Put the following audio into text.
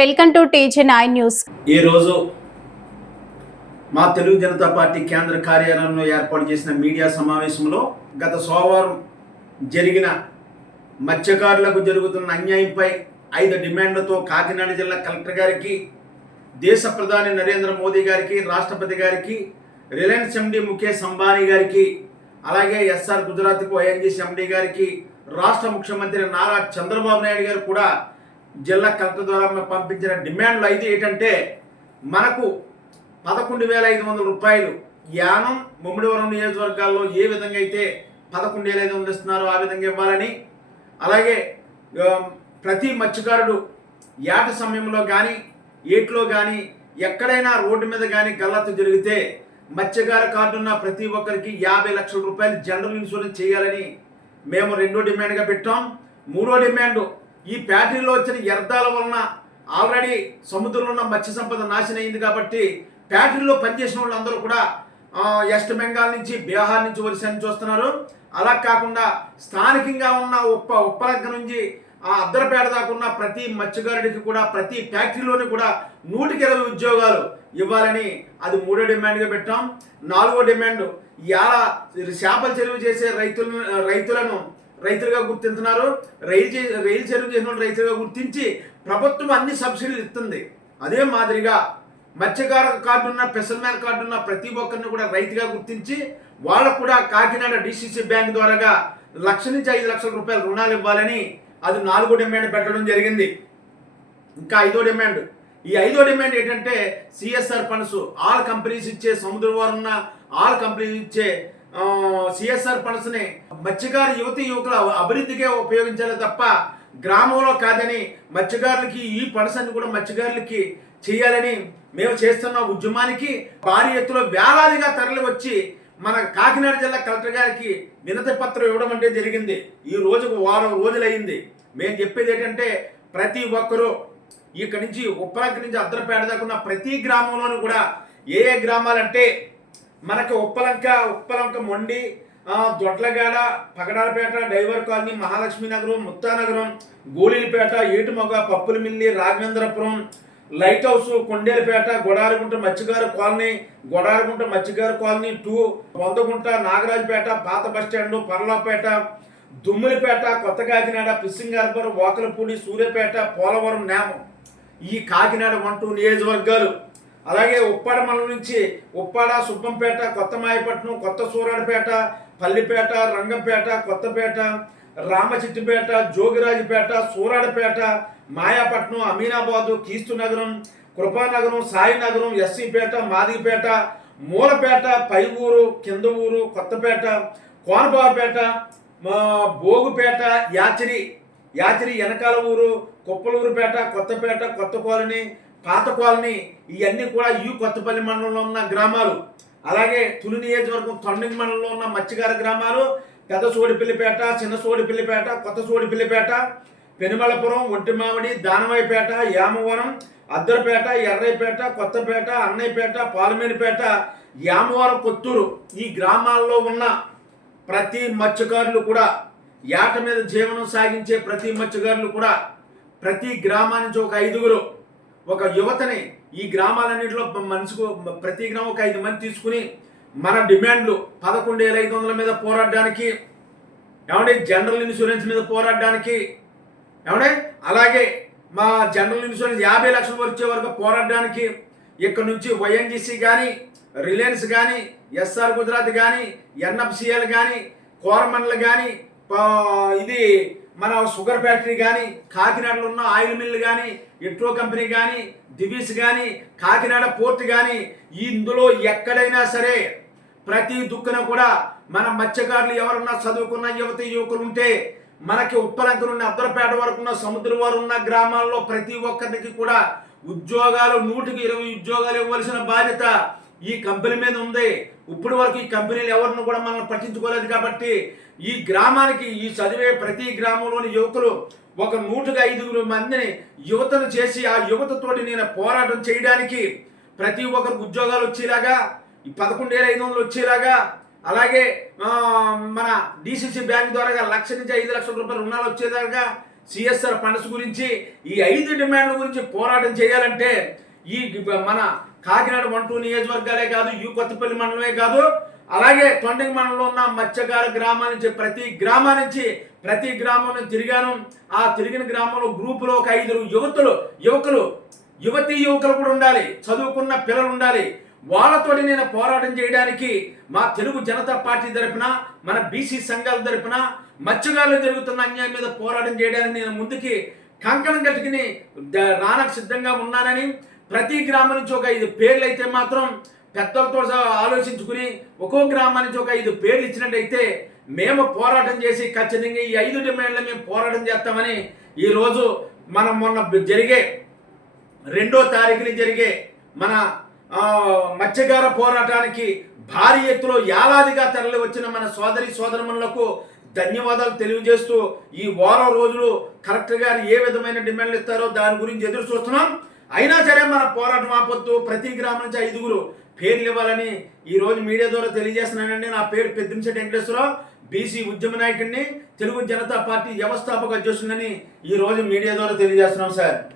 Welcome to TG nine news. ఈరోజు మా Telugu Janata party కేంద్ర కార్యాలయంలో ఏర్పాటు చేసిన మీడియా సమావేశంలో గత సోమవారం జరిగిన మత్స్యకారులకు జరుగుతున్న అన్యాయంపై ఐదు డిమాండ్లతో కాకినాడ జిల్లా కలెక్టర్ గారికి దేశ ప్రధాని నరేంద్ర మోదీ గారికి రాష్ట్రపతి గారికి రిలయన్స్ ఎండి ముఖేష్ అంబానీ గారికి అలాగే ఎస్ఆర్ గుజరాత్కు ఐఎన్జీసీ ఎండి గారికి రాష్ట్ర ముఖ్యమంత్రి నారా చంద్రబాబు నాయుడు గారు కూడా జిల్లా కలెక్టర్ ద్వారా మేము పంపించిన డిమాండ్లు అయితే ఏంటంటే మనకు పదకొండు వేల ఐదు వందల రూపాయలు యానం ముమ్మిడివరం నియోజకవర్గాల్లో ఏ విధంగా అయితే పదకొండు వేల ఐదు వందలు ఇస్తున్నారో ఆ విధంగా ఇవ్వాలని అలాగే ప్రతి మత్స్యకారుడు ఏట సమయంలో కానీ ఏట్లో కానీ ఎక్కడైనా రోడ్డు మీద కానీ గల్లత్తు జరిగితే మత్స్యకార కార్డు ఉన్న ప్రతి ఒక్కరికి యాభై లక్షల రూపాయలు జనరల్ ఇన్సూరెన్స్ చేయాలని మేము రెండో డిమాండ్గా పెట్టాం. మూడో డిమాండ్ ఈ ప్యాటరీలో వచ్చిన వ్యర్థాల వలన ఆల్రెడీ సముద్రంలో ఉన్న మత్స్య సంపద నాశనం అయింది కాబట్టి ఫ్యాక్టరీలో పనిచేసిన వాళ్ళందరూ కూడా వెస్ట్ బెంగాల్ నుంచి బీహార్ నుంచి ఒరిస్సా నుంచి వస్తున్నారు అలా కాకుండా స్థానికంగా ఉన్న ఉప్ప ఉప్పలంక నుంచి ఆ అద్దరపేట దాకా ఉన్న ప్రతి మత్స్యకారుడికి కూడా ప్రతి ఫ్యాక్టరీలోని కూడా నూటికి ఇరవై ఉద్యోగాలు ఇవ్వాలని అది మూడో డిమాండ్గా పెట్టాం. నాలుగో డిమాండ్ ఇవాళ చేపల చెరువు చేసే రైతులను రైతులను రైతులుగా గుర్తించున్నారు రైలు చే- రైలు చెరువు చేసిన వాళ్ళు రైతులుగా గుర్తించి ప్రభుత్వం అన్ని సబ్సిడీలు ఇస్తుంది. అదే మాదిరిగా మత్స్యకార కార్డు ఉన్న పెసల్ మ్యాన్ కార్డు ఉన్న ప్రతి ఒక్కరిని కూడా రైతుగా గుర్తించి వాళ్ళకు కూడా కాకినాడ డిసిసి బ్యాంక్ ద్వారాగా లక్ష నుంచి ఐదు లక్షల రూపాయలు రుణాలు ఇవ్వాలని అది నాలుగో డిమాండ్ పెట్టడం జరిగింది. ఇంకా ఐదో డిమాండ్. ఈ ఐదో డిమాండ్ ఏంటంటే సిఎస్ఆర్ ఫండ్స్ ఆల్ కంపెనీస్ ఇచ్చే సముద్రవారం ఉన్న ఆల్ కంపెనీస్ ఇచ్చే సిఎస్ఆర్ ఫండ్స్ని మత్స్యకారు యువతి యువకుల అభివృద్ధికే ఉపయోగించాలి తప్ప గ్రామంలో కాదని మత్స్యకారులకి ఈ ఫండ్స్ అన్ని కూడా మత్స్యకారులకి చేయాలని మేము చేస్తున్న ఉద్యమానికి భారీ ఎత్తులో వేలాదిగా తరలి వచ్చి మన కాకినాడ జిల్లా కలెక్టర్ గారికి వినతి పత్రం ఇవ్వడం అంటే జరిగింది. ఈ రోజుకు వారం రోజులైంది మేము చెప్పేది ఏంటంటే ప్రతి ఒక్కరూ ఇక్కడి నుంచి ఉప్పలంక నుంచి అద్దరపేట దాకా ఉన్న ప్రతి గ్రామంలోనూ కూడా ఏ ఏ గ్రామాలంటే మనకు Uppalanka Uppalanka Mondi Dodlagada Pagadalapeta diver colony Mahalakshmi Nagaram Muthanagaram Gulilapeta Etumoga Pappulamilli Raghavendrapuram light house Kondelapeta Godaragunta Matsyagaru colony Godaragunta Matsyagaru colony to Vandagunta Nagarajapeta పాత బస్టాండ్ పర్లాపేట దుమ్ములపేట కొత్త కాకినాడ ఫిస్సింగ్ హార్బర్ వాకలపూడి సూర్యపేట పోలవరం నేమం. ఈ కాకినాడ వంటూ నియోజకవర్గాలు అలాగే ఉప్పాడ మండలం నుంచి ఉప్పాడ సుబ్బంపేట కొత్త మాయపట్నం కొత్త సూరాడపేట పల్లిపేట రంగంపేట కొత్తపేట రామచిట్టిపేట జోగిరాజుపేట సూరాడపేట మాయాపట్నం అమీనాబాదు కీస్తు నగరం కృపానగరం సాయినగరం ఎస్సీపేట మాదిపేట మూలపేట పైగూరు కింద ఊరు కొత్తపేట కోనబాబపేట మా యాచిరి యాచరి వెనకాల ఊరు కుప్పలూరుపేట కొత్తపేట కొత్త కాలనీ పాత కాలనీ ఇవన్నీ కూడా ఈ కొత్తపల్లి మండలంలో ఉన్న గ్రామాలు. అలాగే తుని నియోజకవర్గం తొండంగి మండలంలో ఉన్న మత్స్యకార గ్రామాలు పెద్ద సోడిపిల్లిపేట చిన్న సోడిపిల్లిపేట కొత్త సోడిపిల్లిపేట పెనుమలపురం ఒంటిమామిడి దానవాయిపేట యామవరం అద్దరపేట ఎర్రైపేట కొత్తపేట అన్నయ్యపేట పాలమేనిపేట యామవరం కొత్తూరు ఈ గ్రామాల్లో ఉన్న ప్రతి మత్స్యకారులు కూడా ఏట మీద జీవనం సాగించే ప్రతి మత్స్యకారులు కూడా ప్రతి గ్రామానికి ఒక ఐదుగురు ఒక యువతని ఈ గ్రామాలన్నింటిలో మనిషికు ప్రతి గ్రామం ఒక ఐదు మంది తీసుకుని మన డిమాండ్లు పదకొండు వేల ఐదు వందల మీద పోరాడడానికి ఏమంటే జనరల్ ఇన్సూరెన్స్ మీద పోరాడడానికి ఏమంటే అలాగే మా జనరల్ ఇన్సూరెన్స్ యాభై లక్షలు వచ్చే వరకు పోరాడడానికి ఇక్కడ నుంచి వైఎన్జీసీ కానీ రిలయన్స్ కానీ ఎస్ఆర్ గుజరాత్ కానీ ఎన్ఎఫ్సిఎల్ కానీ కోరమండల్ కానీ ఇది మన షుగర్ ఫ్యాక్టరీ కానీ కాకినాడలో ఉన్న ఆయిల్ మిల్ కానీ ఎట్రో కంపెనీ కానీ దివీస్ కానీ కాకినాడ పోర్ట్ కానీ ఇందులో ఎక్కడైనా సరే ప్రతి దుక్కున కూడా మన మత్స్యకారులు ఎవరన్నా చదువుకున్న యువతి యువకులు ఉంటే మనకి ఉప్పలంక నుండి అద్దరపేట వరకు ఉన్న సముద్రం వారు ఉన్న గ్రామాల్లో ప్రతి ఒక్కరికి కూడా ఉద్యోగాలు నూటికి ఇరవై ఉద్యోగాలు ఇవ్వాల్సిన బాధ్యత ఈ కంపెనీ మీద ఉంది. ఇప్పుడు వరకు ఈ కంపెనీలు ఎవరిని కూడా మనల్ని పట్టించుకోలేదు కాబట్టి ఈ గ్రామానికి ఈ చదివే ప్రతి గ్రామంలోని యువకులు ఒక నూటికి ఐదుగురు మందిని యువతను చేసి ఆ యువతతోటి నేను పోరాటం చేయడానికి ప్రతి ఒక్కరికి ఉద్యోగాలు వచ్చేలాగా ఈ పదకొండు వేల ఐదు వందలు వచ్చేలాగా అలాగే మన డిసిసి బ్యాంక్ ద్వారా లక్ష నుంచి ఐదు లక్షల రూపాయలు రుణాలు వచ్చేదాకా సిఎస్ఆర్ ఫండ్స్ గురించి ఈ ఐదు డిమాండ్ల గురించి పోరాటం చేయాలంటే ఈ మన కాకినాడ వన్ టూ నియోజకవర్గాలే కాదు యూ కొత్తపల్లి మండలమే కాదు అలాగే తొండంగి మండలంలో ఉన్న మత్స్యకార గ్రామం నుంచి ప్రతి గ్రామం నుంచి ప్రతి గ్రామంలో తిరిగాను. ఆ తిరిగిన గ్రామంలో గ్రూపులో ఒక ఐదుగురు యువతులు యువకులు యువతి యువకులు కూడా ఉండాలి చదువుకున్న పిల్లలు ఉండాలి. వాళ్ళతోటి నేను పోరాటం చేయడానికి మా తెలుగు జనతా పార్టీ తరపున మన బీసీ సంఘాల తరపున మత్స్యకారులు జరుగుతున్న అన్యాయం మీద పోరాటం చేయడానికి నేను ముందుకి కంకణం కట్టుకుని రానకు సిద్ధంగా ఉన్నానని ప్రతి గ్రామం నుంచి ఒక ఐదు పేర్లు అయితే మాత్రం పెద్దలతో ఆలోచించుకుని ఒక్కో గ్రామం నుంచి ఒక ఐదు పేర్లు ఇచ్చినట్టయితే మేము పోరాటం చేసి ఖచ్చితంగా ఈ ఐదు డిమాండ్లు మేము పోరాటం చేస్తామని ఈరోజు మనం మొన్న జరిగే రెండో తారీఖున జరిగే మన మత్స్యకార పోరాటానికి భారీ ఎత్తులో యాలాదిగా తరలి వచ్చిన మన సోదరి సోదరములకు ధన్యవాదాలు తెలియజేస్తూ ఈ వారం రోజులు కలెక్టర్ గారు ఏ విధమైన డిమాండ్లు ఇస్తారో దాని గురించి ఎదురు చూస్తున్నాం. అయినా సరే మన పోరాటం ఆపొద్దు. ప్రతి గ్రామం నుంచి ఐదుగురు పేర్లు ఇవ్వాలని ఈ రోజు మీడియా ద్వారా తెలియజేస్తున్నానండి. నా పేరు పెద్దింశెట్టి వెంకటేశ్వరరావు. బీసీ ఉద్యమ నాయకుడిని తెలుగు జనతా పార్టీ వ్యవస్థాపక అధ్యక్షుడిని ఈ రోజు మీడియా ద్వారా తెలియజేస్తున్నాం సార్.